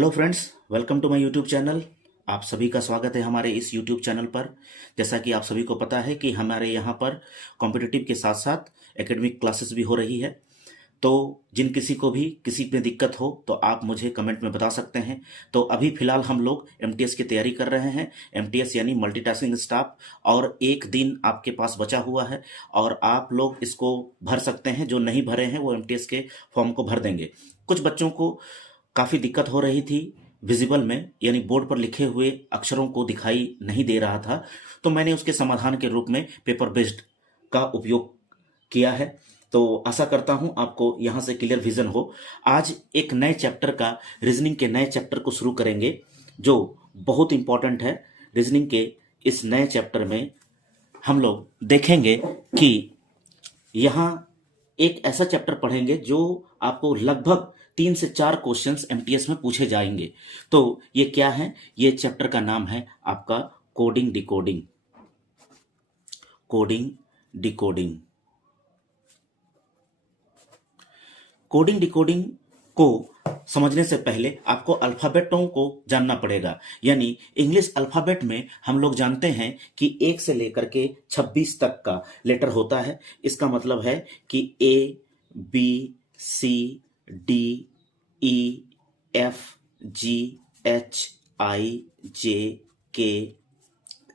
Hello friends, welcome to my YouTube channel. आप सभी का स्वागत है हमारे इस यूट्यूब चैनल पर। जैसा कि आप सभी को पता है कि हमारे यहाँ पर कॉम्पिटिटिव के साथ साथ एकेडमिक क्लासेस भी हो रही है। तो जिन किसी को भी किसी में दिक्कत हो तो आप मुझे कमेंट में बता सकते हैं। तो अभी फ़िलहाल हम लोग एमटीएस की तैयारी कर रहे हैं। एमटीएस यानी मल्टीटास्किंग स्टाफ, और एक दिन आपके पास बचा हुआ है और आप लोग इसको भर सकते हैं। जो नहीं भरे हैं वो एमटीएस के फॉर्म को भर देंगे। कुछ बच्चों को काफ़ी दिक्कत हो रही थी विजिबल में, यानी बोर्ड पर लिखे हुए अक्षरों को दिखाई नहीं दे रहा था। तो मैंने उसके समाधान के रूप में पेपर बेस्ड का उपयोग किया है। तो आशा करता हूं आपको यहां से क्लियर विजन हो। आज एक नए चैप्टर का, रीजनिंग के नए चैप्टर को शुरू करेंगे जो बहुत इंपॉर्टेंट है। रीजनिंग के इस नए चैप्टर में हम लोग देखेंगे कि यहाँ एक ऐसा चैप्टर पढ़ेंगे जो आपको लगभग 3 से 4 क्वेश्चंस एमटीएस में पूछे जाएंगे। तो ये क्या है? ये चैप्टर का नाम है आपका coding decoding. Coding decoding. Coding decoding को समझने से पहले आपको अल्फ़ाबेटों को जानना पड़ेगा। यानी इंग्लिश अल्फ़ाबेट में हम लोग जानते हैं कि 1 से लेकर के 26 तक का लेटर होता है। इसका मतलब है कि A, B, C, D, E, F, G, H, I, J, K,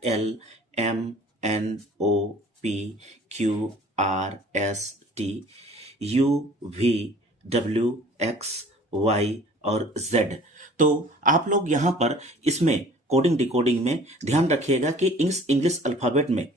L, M, N, O, P, Q, R, S, T, U, V, W, X, Y और जेड। तो आप लोग यहाँ पर इसमें कोडिंग डिकोडिंग में ध्यान रखिएगा कि इंग्लिश अल्फ़ाबेट में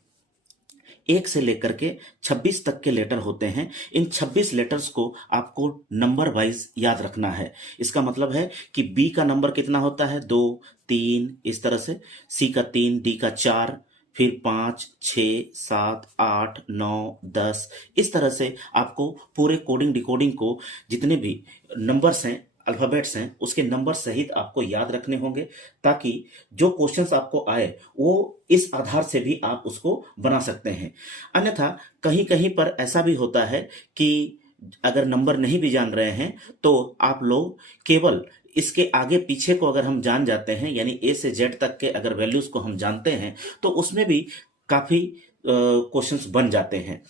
1 से लेकर के 26 तक के लेटर होते हैं। इन 26 लेटर्स को आपको नंबर वाइज याद रखना है। इसका मतलब है कि बी का नंबर कितना होता है? 2, 3, इस तरह से। सी का 3, डी का 4, फिर 5, 6, 7, 8, 9, 10। इस तरह से आपको पूरे कोडिंग डिकोडिंग को जितने भी नंबर्स हैं, अल्फ़ाबेट्स हैं, उसके नंबर सहित आपको याद रखने होंगे, ताकि जो क्वेश्चंस आपको आए वो इस आधार से भी आप उसको बना सकते हैं। अन्यथा कहीं कहीं पर ऐसा भी होता है कि अगर नंबर नहीं भी जान रहे हैं तो आप लोग केवल इसके आगे पीछे को अगर हम जान जाते हैं, यानी ए से जेड तक के अगर वैल्यूज को हम जानते हैं तो उसमें भी काफ़ी क्वेश्चंस बन जाते हैं।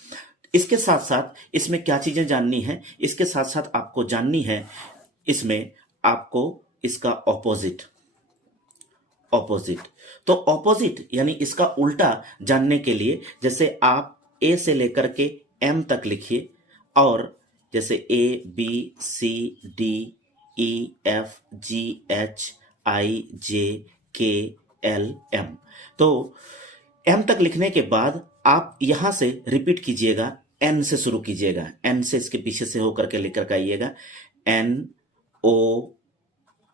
इसके साथ साथ इसमें क्या चीज़ें जाननी है? इसके साथ साथ आपको जाननी है इसमें आपको इसका ऑपोजिट। ऑपोजिट तो ऑपोजिट यानी इसका उल्टा जानने के लिए, जैसे आप ए से लेकर के एम तक लिखिए, और जैसे ए, B, C, D, E, F, G, H, I, J, K, L, M. तो एम तक लिखने के बाद आप यहां से रिपीट कीजिएगा, एन से शुरू कीजिएगा, एन से इसके पीछे से होकर के लेकर के आइएगा। N, O,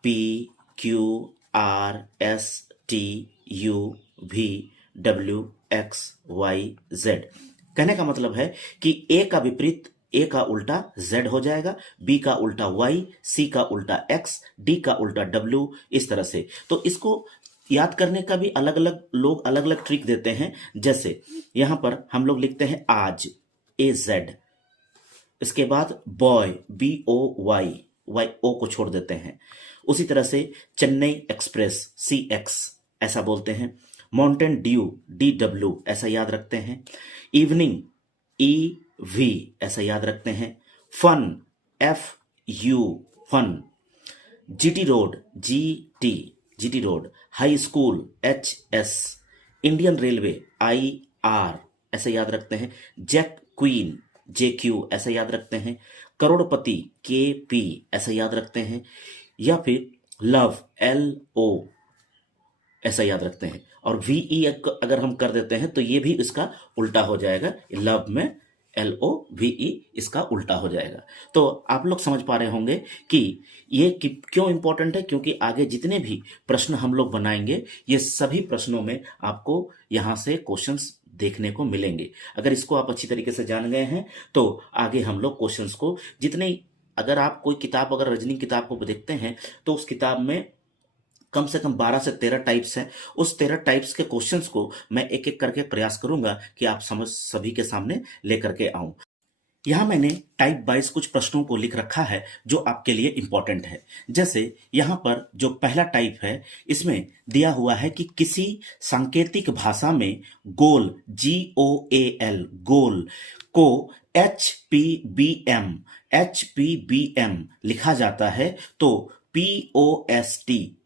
P, Q, R, S, T, U, V, W, X, Y, Z. कहने का मतलब है कि ए का विपरीत, ए का उल्टा जेड हो जाएगा, बी का उल्टा वाई, सी का उल्टा एक्स, डी का उल्टा डब्ल्यू, इस तरह से। तो इसको याद करने का भी अलग अलग लोग अलग अलग ट्रिक देते हैं। जैसे यहां पर हम लोग लिखते हैं आज, ए जेड। इसके बाद boy, B O Y, Y O को छोड़ देते हैं। उसी तरह से चेन्नई एक्सप्रेस, सी एक्स ऐसा बोलते हैं। माउंटेन ड्यू, डी डब्ल्यू ऐसा याद रखते हैं। इवनिंग, ई वी ऐसा याद रखते हैं। Fun, F U fun. GT road, G T, GT road. High school, H S. Indian railway, I R ऐसा याद रखते हैं। जैक क्वीन, जे क्यू ऐसा याद रखते हैं। करोड़पति, के पी ऐसा याद रखते हैं। या फिर लव, एल ओ ऐसा याद रखते हैं। और वी ई अगर हम कर देते हैं तो ये भी इसका उल्टा हो जाएगा। लव में एल ओ वी ई इसका उल्टा हो जाएगा। तो आप लोग समझ पा रहे होंगे कि ये क्यों इंपॉर्टेंट है, क्योंकि आगे जितने भी प्रश्न हम लोग बनाएंगे ये सभी प्रश्नों में आपको यहाँ से क्वेश्चंस देखने को मिलेंगे। अगर इसको आप अच्छी तरीके से जान गए हैं तो आगे हम लोग क्वेश्चंस को जितने, अगर आप कोई किताब, अगर रीजनिंग किताब को देखते हैं तो उस किताब में कम से कम 12 से 13 टाइप्स हैं। उस 13 टाइप्स के क्वेश्चंस को मैं एक एक करके प्रयास करूंगा कि आप समझ सभी के सामने लेकर के आऊं। यहां मैंने टाइप वाइज कुछ प्रश्नों को लिख रखा है जो आपके लिए इंपॉर्टेंट है। जैसे यहां पर जो पहला टाइप है, इसमें दिया हुआ है कि किसी सांकेतिक भाषा में गोल GOAL गोल को HPBM लिखा जाता है, तो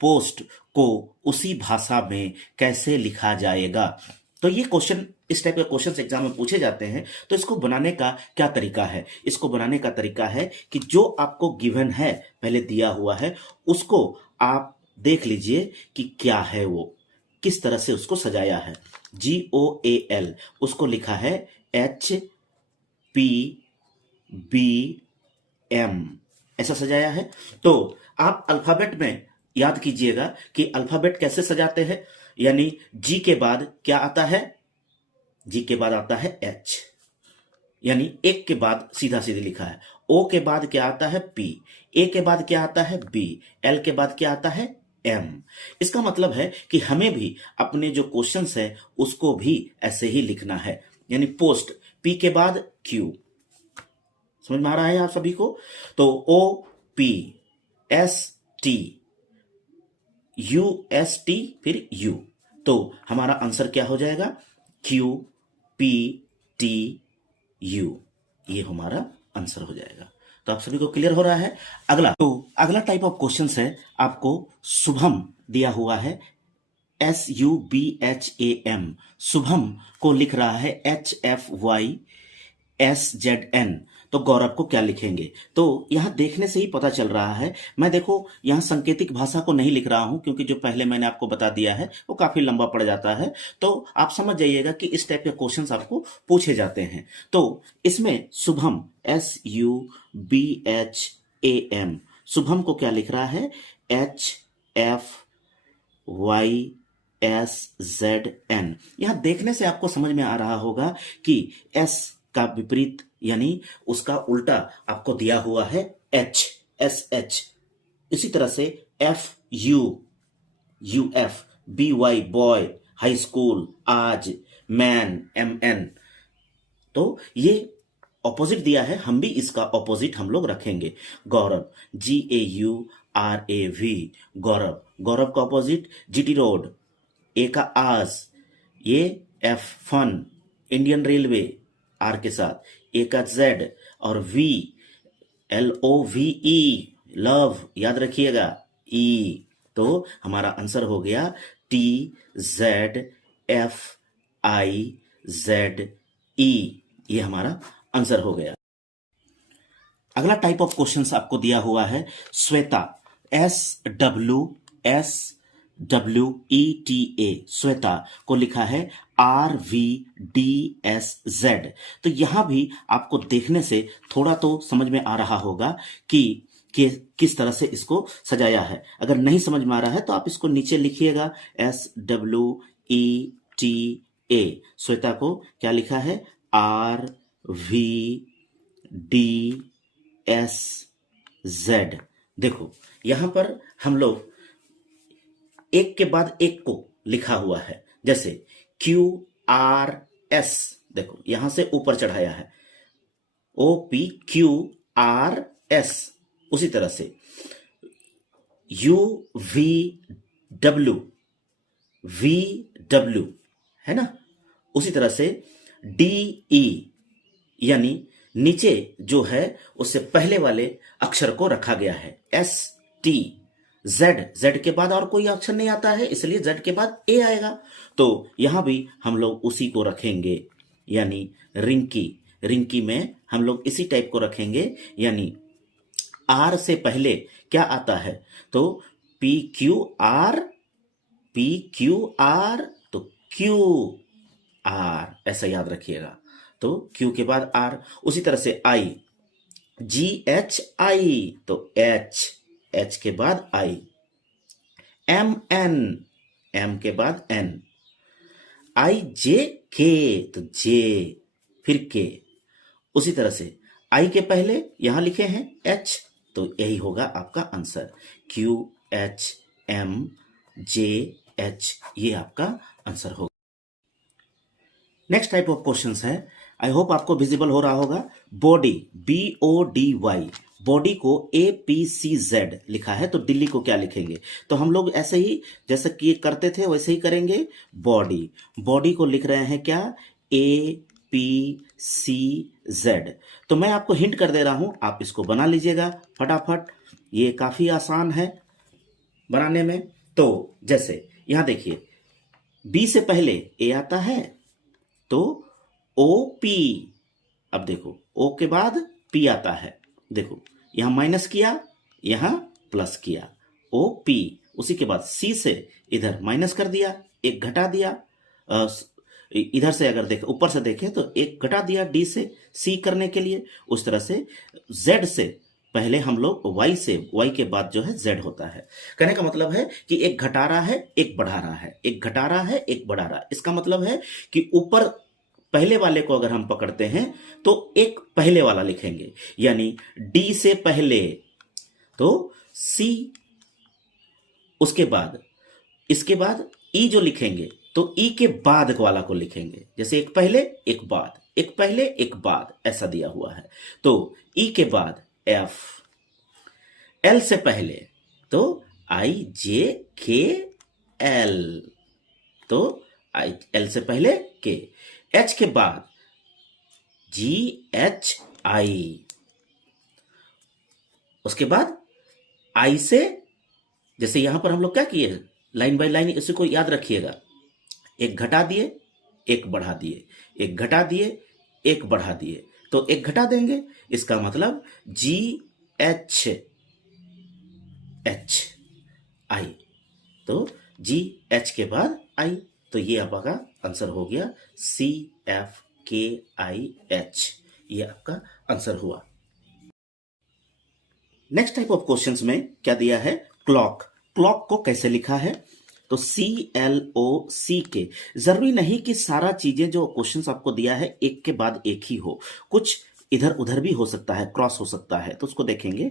पोस्ट को उसी भाषा में कैसे लिखा जाएगा। तो ये क्वेश्चन, इस टाइप के क्वेश्चन एग्जाम में पूछे जाते हैं। तो इसको बनाने का क्या तरीका है? इसको बनाने का तरीका है कि जो आपको गिवन है, पहले दिया हुआ है, उसको आप देख लीजिए कि क्या है, वो किस तरह से उसको सजाया है। GOAL उसको लिखा है HPBM, ऐसा सजाया है। तो आप अल्फाबेट में याद कीजिएगा कि अल्फाबेट कैसे सजाते हैं। यानी जी के बाद क्या आता है? जी के बाद आता है H, यानी एक के बाद सीधा सीधे लिखा है। O के बाद क्या आता है? P, A के बाद क्या आता है? B, L के बाद क्या आता है? M। इसका मतलब है कि हमें भी अपने जो क्वेश्चंस है उसको भी ऐसे ही लिखना है। यानी पोस्ट, P के बाद Q, समझ में आ रहा है आप सभी को? तो OPST UST फिर U, तो हमारा आंसर क्या हो जाएगा? QPTU, ये हमारा आंसर हो जाएगा। तो आप सभी को क्लियर हो रहा है? अगला टाइप ऑफ क्वेश्चन है, आपको शुभम दिया हुआ है SUBHAM, शुभम को लिख रहा है HFYSZN, तो गौरव को क्या लिखेंगे? तो यहां देखने से ही पता चल रहा है। मैं देखो यहां सांकेतिक भाषा को नहीं लिख रहा हूं, क्योंकि जो पहले मैंने आपको बता दिया है वो काफी लंबा पड़ जाता है। तो आप समझ जाइएगा कि इस टाइप के क्वेश्चंस आपको पूछे जाते हैं। तो इसमें शुभम SUBHAM, शुभम को क्या लिख रहा है? HFYSZN। यहां देखने से आपको समझ में आ रहा होगा कि S का विपरीत यानी उसका उल्टा आपको दिया हुआ है SH। इसी तरह से FUF, BY boy, high school, आज, मैन, MN। तो ये ऑपोजिट दिया है, हम भी इसका ऑपोजिट हम लोग रखेंगे। गौरव GAURAV, गौरव। गौरव का ऑपोजिट GT रोड, ए का आज, ये F fun, Indian railway R के साथ, ए का Z, और V LOVE लव, याद रखिएगा, E। तो हमारा आंसर हो गया TZFIZE, ये हमारा आंसर हो गया। अगला टाइप ऑफ क्वेश्चन आपको दिया हुआ है श्वेता, SWSWETA, श्वेता को लिखा है RVDSZ। तो यहां भी आपको देखने से थोड़ा तो समझ में आ रहा होगा कि किस तरह से इसको सजाया है। अगर नहीं समझ में आ रहा है तो आप इसको नीचे लिखिएगा SWETA, श्वेता को क्या लिखा है? RVDSZ। देखो यहां पर हम लोग एक के बाद एक को लिखा हुआ है, जैसे QRS, देखो यहां से ऊपर चढ़ाया है OPQRS। उसी तरह से UVW है ना। उसी तरह से DE, यानी नीचे जो है उससे पहले वाले अक्षर को रखा गया है ST। Z के बाद और कोई अक्षर नहीं आता है, इसलिए Z के बाद A आएगा। तो यहां भी हम लोग उसी को रखेंगे, यानी रिंकी में हम लोग इसी टाइप को रखेंगे। यानी R से पहले क्या आता है? तो PQR, तो QR, ऐसा याद रखिएगा। तो Q के बाद R। उसी तरह से I, GHI, तो H के बाद I, MN, M के बाद N, IJK, तो J फिर K। उसी तरह से I के पहले यहां लिखे हैं H, तो यही होगा आपका आंसर QHMJH, ये आपका आंसर होगा। नेक्स्ट टाइप ऑफ क्वेश्चन है, आई होप आपको विजिबल हो रहा होगा। बॉडी, BODY, बॉडी को APCZ लिखा है, तो दिल्ली को क्या लिखेंगे? तो हम लोग ऐसे ही जैसे कि करते थे वैसे ही करेंगे। बॉडी, बॉडी को लिख रहे हैं क्या? APCZ। तो मैं आपको हिंट कर दे रहा हूं, आप इसको बना लीजिएगा फटाफट, ये काफी आसान है बनाने में। तो जैसे यहां देखिए, बी से पहले ए आता है तो OP, अब देखो ओ के बाद पी आता है, देखो यहां माइनस किया, यहां प्लस किया, OP। उसी के बाद सी से इधर माइनस कर दिया, एक घटा दिया, इधर से अगर देखें, ऊपर से देखें तो एक घटा दिया डी से सी करने के लिए। उस तरह से जेड से पहले हम लोग वाई से, वाई के बाद जो है जेड होता है। कहने का मतलब है कि एक घटा रहा है एक बढ़ा रहा है, एक घटा रहा है एक बढ़ा रहा है। इसका मतलब है कि ऊपर पहले वाले को अगर हम पकड़ते हैं तो एक पहले वाला लिखेंगे, यानी डी से पहले तो सी, उसके बाद इसके बाद ई जो लिखेंगे तो ई के बाद वाला को लिखेंगे, जैसे एक पहले एक बाद, एक पहले एक बाद, ऐसा दिया हुआ है। तो ई के बाद एफ, एल से पहले तो IJKL, तो आई एल से पहले के, एच के बाद GHI, उसके बाद आई से, जैसे यहां पर हम लोग क्या किए, लाइन बाय लाइन इसी को याद रखिएगा, एक घटा दिए एक बढ़ा दिए, एक घटा दिए एक बढ़ा दिए, तो एक घटा देंगे, इसका मतलब GHI, तो GH के बाद आई, तो ये आपका आंसर हो गया CFKIH, ये आपका आंसर हुआ। नेक्स्ट टाइप ऑफ क्वेश्चंस में क्या दिया है? क्लॉक। क्लॉक को कैसे लिखा है? तो CLOCK। जरूरी नहीं कि सारा चीजें जो क्वेश्चंस आपको दिया है एक के बाद एक ही हो, कुछ इधर उधर भी हो सकता है, क्रॉस हो सकता है, तो उसको देखेंगे।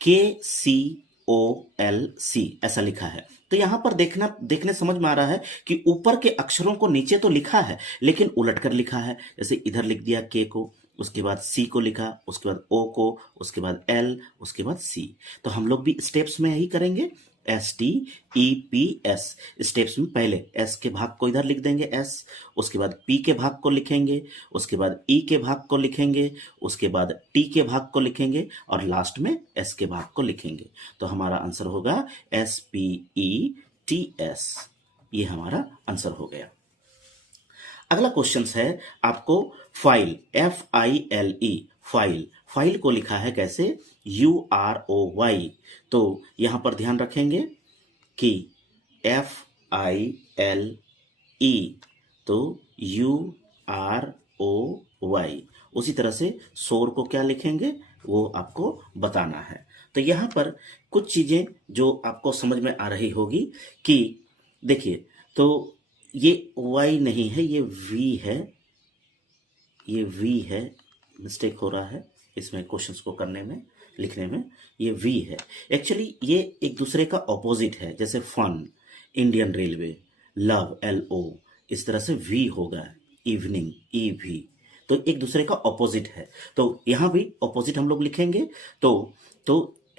KCOLC ऐसा लिखा है, तो यहां पर देखने समझ में आ रहा है कि ऊपर के अक्षरों को नीचे तो लिखा है लेकिन उलट कर लिखा है। जैसे इधर लिख दिया के को, उसके बाद सी को लिखा, उसके बाद ओ को, उसके बाद एल, उसके बाद सी। तो हम लोग भी स्टेप्स में यही करेंगे, STEPS स्टेप्स में पहले एस के भाग को इधर लिख देंगे एस, उसके बाद पी के भाग को लिखेंगे, उसके बाद ई के भाग को लिखेंगे, उसके बाद टी के भाग को लिखेंगे और लास्ट में एस के भाग को लिखेंगे। तो हमारा आंसर होगा SPETS, ये हमारा आंसर हो गया। अगला क्वेश्चन है आपको फाइल, FILE, फाइल, फाइल को लिखा है कैसे? UROY। तो यहां पर ध्यान रखेंगे कि FILE तो UROY, उसी तरह से शोर को क्या लिखेंगे वो आपको बताना है। तो यहां पर कुछ चीजें जो आपको समझ में आ रही होगी कि देखिए, तो ये Y नहीं है, ये V है, ये V है, मिस्टेक हो रहा है इसमें क्वेश्चंस को करने में, लिखने में, ये V है। एक्चुअली ये एक दूसरे का ऑपोजिट है, जैसे fun, Indian railway, love, LO, इस तरह से V होगा, इवनिंग, EV, तो एक दूसरे का ऑपोजिट है। तो यहां भी ऑपोजिट हम लोग लिखेंगे। तो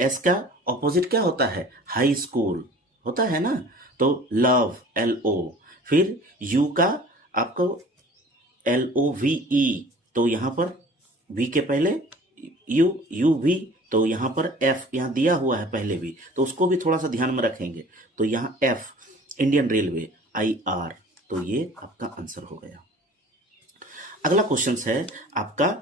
S का ऑपोजिट क्या होता है? हाई स्कूल होता है ना, तो लव, LO, फिर U का आपको LOVE, तो यहां पर V के पहले UV, तो यहां पर F यहां दिया हुआ है पहले भी, तो उसको भी थोड़ा सा ध्यान में रखेंगे। तो यहां F, इंडियन रेलवे, IR, तो ये आपका आंसर हो गया। अगला क्वेश्चन है आपका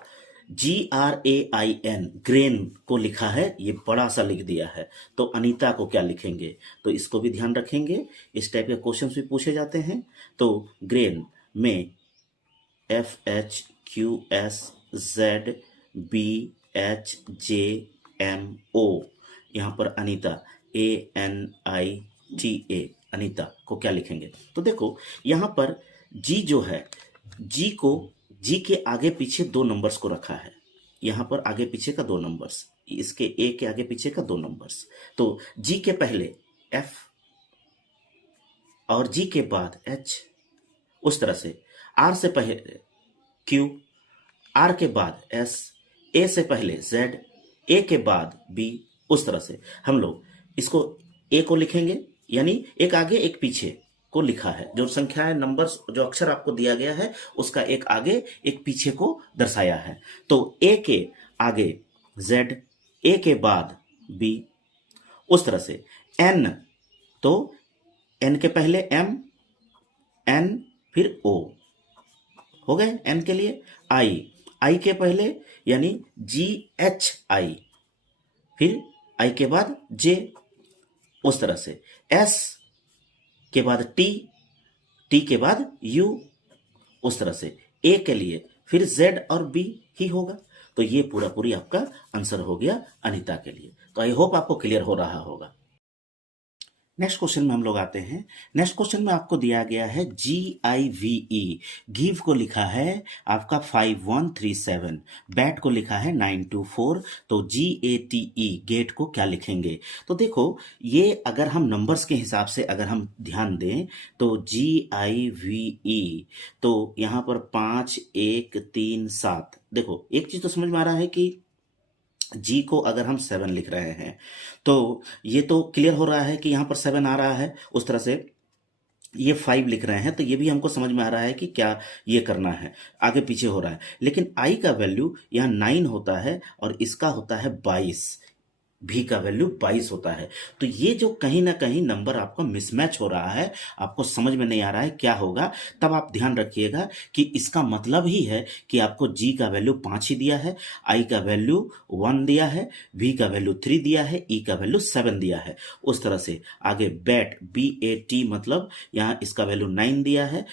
GRAIN, ग्रेन को लिखा है, ये बड़ा सा लिख दिया है, तो अनीता को क्या लिखेंगे? तो इसको भी ध्यान रखेंगे, इस टाइप के क्वेश्चन भी पूछे जाते हैं। तो ग्रेन में FHQSZBHJMO, यहाँ पर अनीता ANITA, अनीता को क्या लिखेंगे? तो देखो यहाँ पर जी जो है, जी को, जी के आगे पीछे 2 नंबर्स को रखा है, यहाँ पर आगे पीछे का 2 नंबर्स, इसके ए के आगे पीछे का 2 नंबर्स, तो जी के पहले F और जी के बाद H, उस तरह से आर से पहले क्यू, आर के बाद एस, ए से पहले जेड, ए के बाद बी। उस तरह से हम लोग इसको ए को लिखेंगे, यानी एक आगे एक पीछे को लिखा है। जो संख्याएं नंबर्स जो अक्षर आपको दिया गया है उसका एक आगे एक पीछे को दर्शाया है। तो ए के आगे जेड, ए के बाद बी। उस तरह से एन, तो एन के पहले एम, एन फिर ओ, हो गए एन के लिए। आई, आई के पहले यानी जी एच आई, फिर आई के बाद जे। उस तरह से एस के बाद टी, टी के बाद यू। उस तरह से ए के लिए फिर जेड और बी ही होगा। तो ये पूरा पूरी आपका आंसर हो गया अनीता के लिए। तो आई होप आपको क्लियर हो रहा होगा। नेक्स्ट क्वेश्चन में हम लोग आते हैं। नेक्स्ट क्वेश्चन में आपको दिया गया है GIVE, गिव को लिखा है आपका 5137, बैट को लिखा है 924, तो GATE गेट को क्या लिखेंगे? तो देखो ये अगर हम नंबर्स के हिसाब से अगर हम ध्यान दें तो GIVE, तो यहाँ पर 5 1 3 7। देखो एक चीज तो समझ में आ रहा है कि जी को अगर हम 7 लिख रहे हैं तो ये तो क्लियर हो रहा है कि यहाँ पर 7 आ रहा है। उस तरह से ये 5 लिख रहे हैं तो ये भी हमको समझ में आ रहा है कि क्या ये करना है, आगे पीछे हो रहा है। लेकिन आई का वैल्यू यहाँ 9 होता है और इसका होता है 22, भी का वैल्यू 22 होता है। तो ये जो कहीं ना कहीं नंबर आपको मिसमैच हो रहा है, आपको समझ में नहीं आ रहा है क्या होगा, तब आप ध्यान रखिएगा कि इसका मतलब ही है कि आपको जी का वैल्यू 5 ही दिया है, आई का वैल्यू 1 दिया है, वी का वैल्यू 3 दिया है, ई का वैल्यू 7 दिया है। उस तरह से आगे बैट BAT मतलब यहाँ इसका वैल्यू 9 दिया है,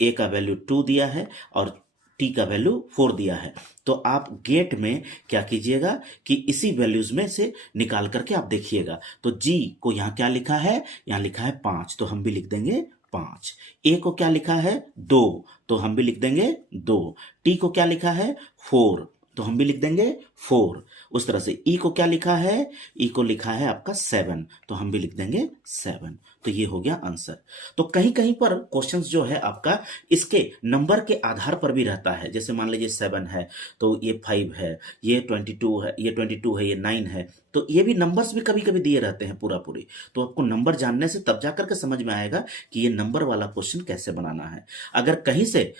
ए का वैल्यू 2 दिया है और टी का वैल्यू 4 दिया है। तो आप गेट में क्या कीजिएगा कि इसी वैल्यूज में से निकाल करके आप देखिएगा। तो जी को यहाँ क्या लिखा है, यहाँ लिखा है 5, तो हम भी लिख देंगे 5। ए को क्या लिखा है 2, तो हम भी लिख देंगे 2। टी को क्या लिखा है 4, तो हम भी लिख देंगे 4। उस तरह से ई को क्या लिखा है, ई को लिखा है आपका 7, तो हम भी लिख देंगे 7। तो ये हो गया आंसर। तो कहीं कहीं पर क्वेश्चंस जो है आपका इसके नंबर के आधार पर भी रहता है। जैसे मान लीजिए 7 है तो ये 5 है, ये 22 है, ये 22 है, ये 9 है, तो ये भी नंबर्स भी कभी कभी दिए रहते हैं पूरा पूरी। तो आपको नंबर जानने से तब जाकर के समझ में आएगा कि ये नंबर वाला क्वेश्चन कैसे बनाना है। अगर कहीं से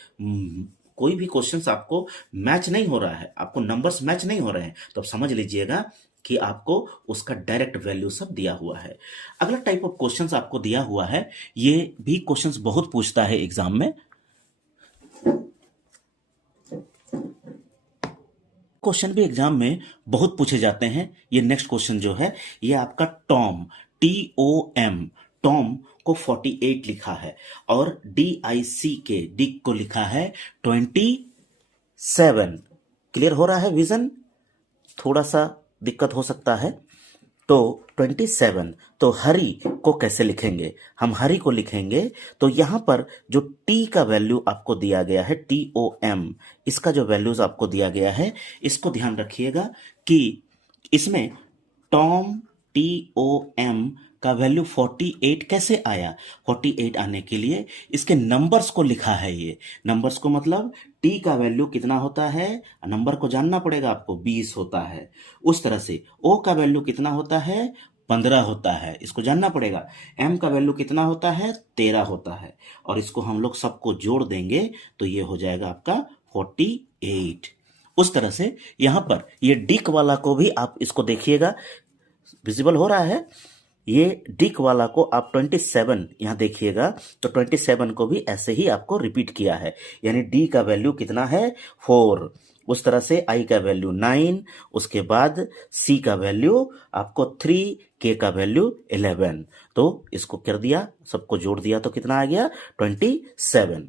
कोई भी क्वेश्चंस आपको मैच नहीं हो रहा है, आपको नंबर्स मैच नहीं हो रहे हैं, तो आप समझ लीजिएगा कि आपको उसका डायरेक्ट वैल्यू सब दिया हुआ है। अगला टाइप ऑफ क्वेश्चंस आपको दिया हुआ है, ये भी क्वेश्चंस बहुत पूछता है एग्जाम में। क्वेश्चन भी एग्जाम में बहुत पूछे जाते हैं। ये नेक्स्ट क्वेश्चन जो है ये आपका टॉम, TOM, टॉम को 48 लिखा है और DIC डिक को लिखा है 27। क्लियर हो रहा है विजन? थोड़ा सा दिक्कत हो सकता है। तो 27, तो हरी को कैसे लिखेंगे? हम हरी को लिखेंगे तो यहां पर जो टी का वैल्यू आपको दिया गया है TOM, इसका जो वैल्यूज आपको दिया गया है इसको ध्यान रखिएगा कि इसमें टॉम TOM का वैल्यू 48 कैसे आया। 48 आने के लिए इसके नंबर्स को लिखा है। ये नंबर्स को मतलब टी का वैल्यू कितना होता है, नंबर को जानना पड़ेगा आपको, 20 होता है। उस तरह से ओ का वैल्यू कितना होता है, 15 होता है, इसको जानना पड़ेगा। एम का वैल्यू कितना होता है, 13 होता है, और इसको हम लोग सबको जोड़ देंगे तो ये हो जाएगा आपका 48। उस तरह से यहां पर ये डिक वाला को भी आप इसको देखिएगा, विजिबल हो रहा है। ये डिक वाला को आप 27 यहां देखिएगा तो 27 को भी ऐसे ही आपको रिपीट किया है, यानी डी का वैल्यू कितना है 4। उस तरह से आई का वैल्यू 9, उसके बाद सी का वैल्यू आपको 3, के का वैल्यू 11। तो इसको कर दिया, सबको जोड़ दिया तो कितना आ गया 27।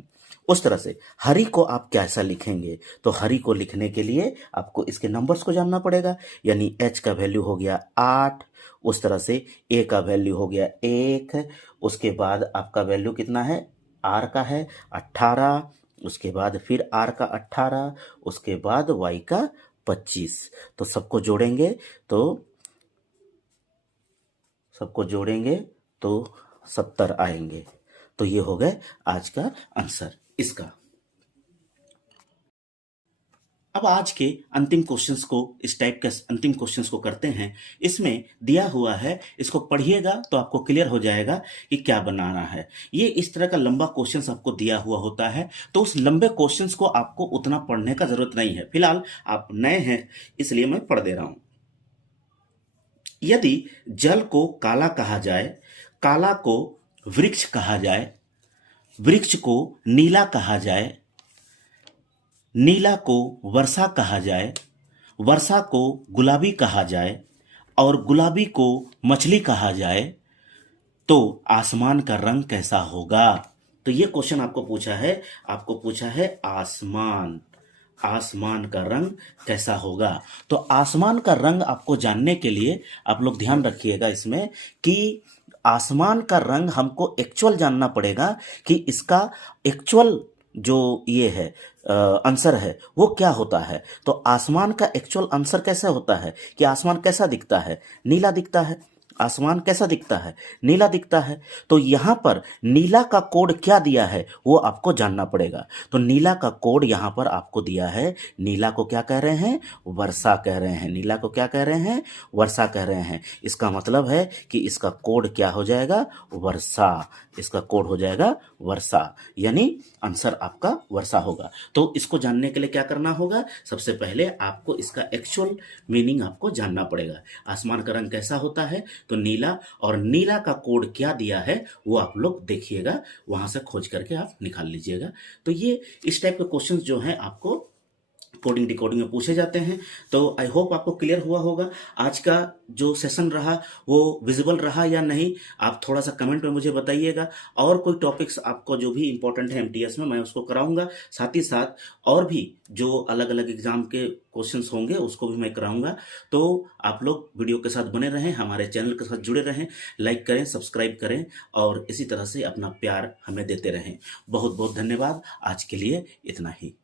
उस तरह से हरी को आप कैसा लिखेंगे? तो हरी को लिखने के लिए आपको इसके नंबर्स को जानना पड़ेगा, यानी एच का वैल्यू हो गया 8, उस तरह से ए का वैल्यू हो गया 1, उसके बाद आपका वैल्यू कितना है, आर का है 18, उसके बाद फिर आर का 18, उसके बाद वाई का 25। तो सबको जोड़ेंगे तो 70 आएंगे। तो ये हो गए आज का आंसर इसका। अब आज के अंतिम क्वेश्चंस को, इस टाइप के अंतिम क्वेश्चंस को करते हैं। इसमें दिया हुआ है, इसको पढ़िएगा तो आपको क्लियर हो जाएगा कि क्या बनाना है। ये इस तरह का लंबा क्वेश्चंस आपको दिया हुआ होता है, तो उस लंबे क्वेश्चंस को आपको उतना पढ़ने का जरूरत नहीं है। फिलहाल आप नए हैं इसलिए मैं पढ़ दे रहा हूं। यदि जल को काला कहा जाए, काला को वृक्ष कहा जाए, वृक्ष को नीला कहा जाए, नीला को वर्षा कहा जाए, वर्षा को गुलाबी कहा जाए और गुलाबी को मछली कहा जाए, तो आसमान का रंग कैसा होगा? तो ये क्वेश्चन आपको पूछा है, आसमान, आसमान का रंग कैसा होगा? तो आसमान का रंग आपको जानने के लिए आप लोग ध्यान रखिएगा इसमें कि आसमान का रंग हमको एक्चुअल जानना पड़ेगा कि इसका एक्चुअल जो ये है आंसर है वो क्या होता है। तो आसमान का एक्चुअल आंसर कैसे होता है कि आसमान कैसा दिखता है? नीला दिखता है। आसमान कैसा दिखता है? नीला दिखता है। तो यहाँ पर नीला का कोड क्या दिया है वो आपको जानना पड़ेगा। तो नीला का कोड यहाँ पर आपको दिया है। नीला को क्या कह रहे हैं? वर्षा कह रहे हैं। नीला को क्या कह रहे हैं? वर्षा कह रहे हैं। इसका मतलब है कि इसका कोड क्या हो जाएगा? वर्षा। इसका कोड हो जाएगा वर्षा, यानी आंसर आपका वर्षा होगा। तो इसको जानने के लिए क्या करना होगा? सबसे पहले आपको इसका एक्चुअल मीनिंग आपको जानना पड़ेगा। आसमान का रंग कैसा होता है? तो नीला, और नीला का कोड क्या दिया है वो आप लोग देखिएगा, वहां से खोज करके आप निकाल लीजिएगा। तो ये इस टाइप के क्वेश्चंस जो हैं आपको कोडिंग डिकोडिंग में पूछे जाते हैं। तो आई होप आपको क्लियर हुआ होगा। आज का जो सेशन रहा वो विजिबल रहा या नहीं, आप थोड़ा सा कमेंट में मुझे बताइएगा। और कोई टॉपिक्स आपको जो भी इंपॉर्टेंट है एमटीएस में, मैं उसको कराऊंगा। साथ ही साथ और भी जो अलग अलग एग्जाम के क्वेश्चंस होंगे उसको भी मैं कराऊंगा। तो आप लोग वीडियो के साथ बने रहें, हमारे चैनल के साथ जुड़े रहें, लाइक करें, सब्सक्राइब करें और इसी तरह से अपना प्यार हमें देते रहें। बहुत बहुत धन्यवाद। आज के लिए इतना ही।